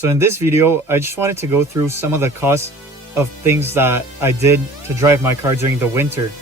So in this video, I just wanted to go through some of the costs of things that I did to drive my car during the winter.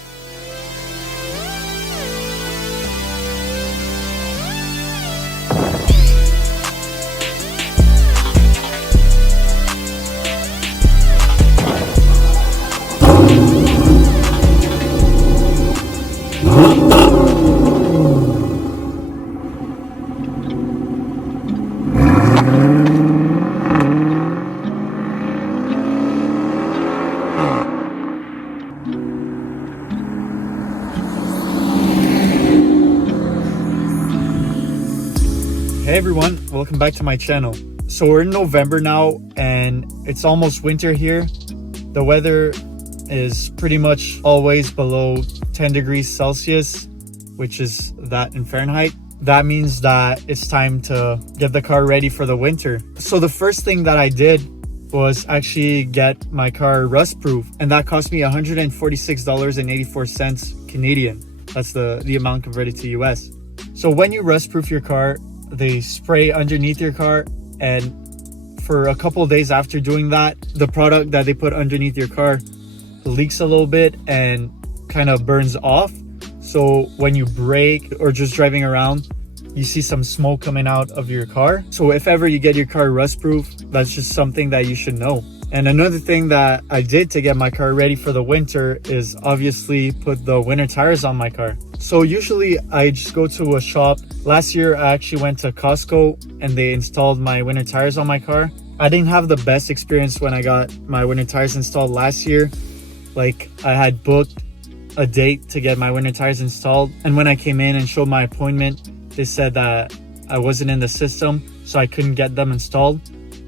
Hey everyone, welcome back to my channel. So we're in November now and it's almost winter here. The weather is pretty much always below 10 degrees Celsius, which is that in Fahrenheit. That means that it's time to get the car ready for the winter. So the first thing that I did was actually get my car rust proof, and that cost me $146.84 Canadian. That's the amount converted to US. So when you rust proof your car, they spray underneath your car, and for a couple of days after doing that, the product that they put underneath your car leaks a little bit and kind of burns off. So when you brake or just driving around, you see some smoke coming out of your car. So if ever you get your car rust proof, that's just something that you should know. And another thing that I did to get my car ready for the winter is obviously put the winter tires on my car. So usually I just go to a shop. Last year I actually went to Costco and they installed my winter tires on my car. I didn't have the best experience when I got my winter tires installed last year. Like, I had booked a date to get my winter tires installed, and when I came in and showed my appointment, they said that I wasn't in the system, so I couldn't get them installed.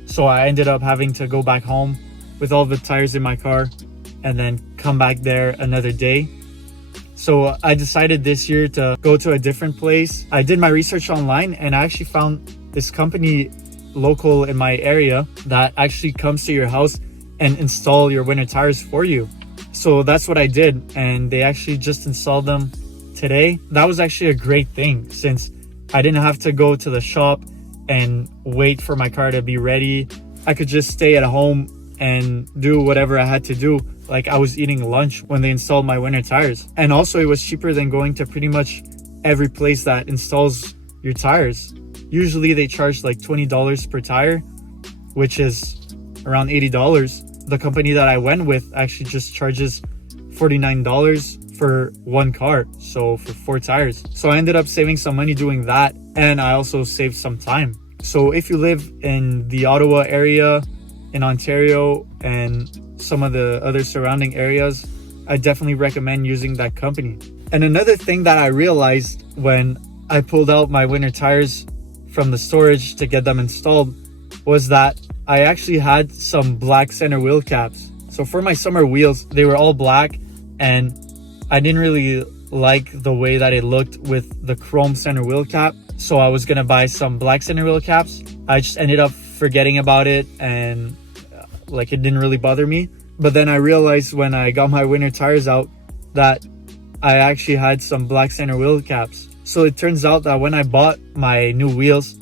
So I ended up having to go back home with all the tires in my car and then come back there another day. So I decided this year to go to a different place. I did my research online and I actually found this company local in my area that actually comes to your house and install your winter tires for you. So that's what I did, and they actually just installed them today. That was actually a great thing since I didn't have to go to the shop and wait for my car to be ready. I could just stay at home and do whatever I had to do. Like, I was eating lunch when they installed my winter tires. And also it was cheaper than going to pretty much every place that installs your tires. Usually they charge like $20 per tire, which is around $80. The company that I went with actually just charges $49 for one car, so for 4 tires. So I ended up saving some money doing that, and I also saved some time. So if you live in the Ottawa area, in Ontario, and some of the other surrounding areas, I definitely recommend using that company. And another thing that I realized when I pulled out my winter tires from the storage to get them installed was that I actually had some black center wheel caps. So for my summer wheels, they were all black, and I didn't really like the way that it looked with the chrome center wheel cap. So I was gonna buy some black center wheel caps. I just ended up forgetting about it, and like, it didn't really bother me. But then I realized when I got my winter tires out that I actually had some black center wheel caps. So it turns out that when I bought my new wheels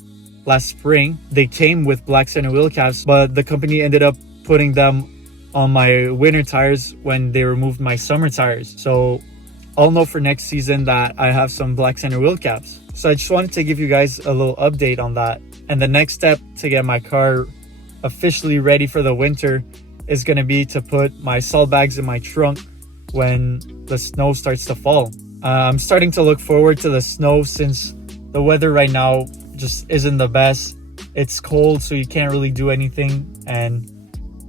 last spring, they came with black center wheel caps, but the company ended up putting them on my winter tires when they removed my summer tires. So I'll know for next season that I have some black center wheel caps. So I just wanted to give you guys a little update on that. And the next step to get my car officially ready for the winter is going to be to put my salt bags in my trunk when the snow starts to fall. I'm starting to look forward to the snow since the weather right now just isn't the best. It's cold, so you can't really do anything, and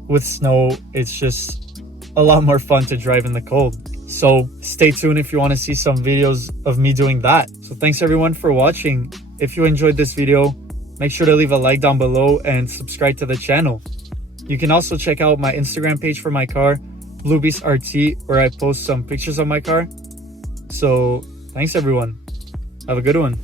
with snow it's just a lot more fun to drive in the cold. So stay tuned if you want to see some videos of me doing that. So thanks everyone for watching. If you enjoyed this video, make sure to leave a like down below and subscribe to the channel. You can also check out my Instagram page for my car, Bluebeast RT, where I post some pictures of my car. So thanks everyone. Have a good one.